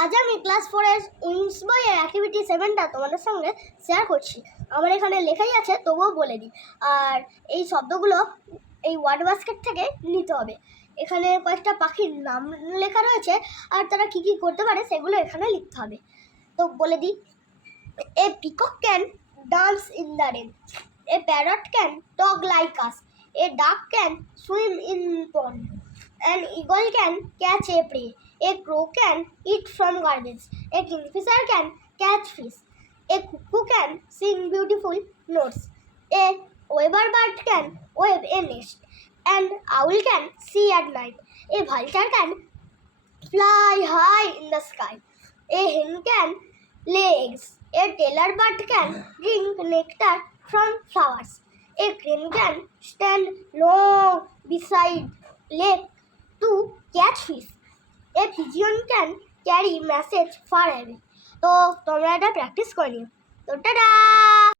আজ আমি class 4-এর wings বইয়ের অ্যাক্টিভিটি 7টা তোমাদের সঙ্গে শেয়ার করছি। আমার এখানে লেখাই আছে, তবুও বলে দিই। আর এই শব্দগুলো এই ওয়ার্ড বাস্কেট থেকে নিতে হবে। এখানে কয়েকটা পাখির নাম লেখা রয়েছে, আর তারা কী কী করতে পারে সেগুলো এখানে লিখতে হবে। তো বলে দিই, a peacock can dance in the rain, a parrot can talk like us, a duck can swim in pond, an eagle can catch a prey, a crow can eat from garbage, a kingfisher can catch fish, a cuckoo can sing beautiful notes, a weaver bird can weave a nest, and owl can see at night, a vulture can fly high in the sky, a hen can lay eggs, a tailor bird can drink nectar from flowers, a crane can stand long beside lake to catch fish, a pigeon can carry message far away. তো তোমরা এটা practice করে নিও। তো tata.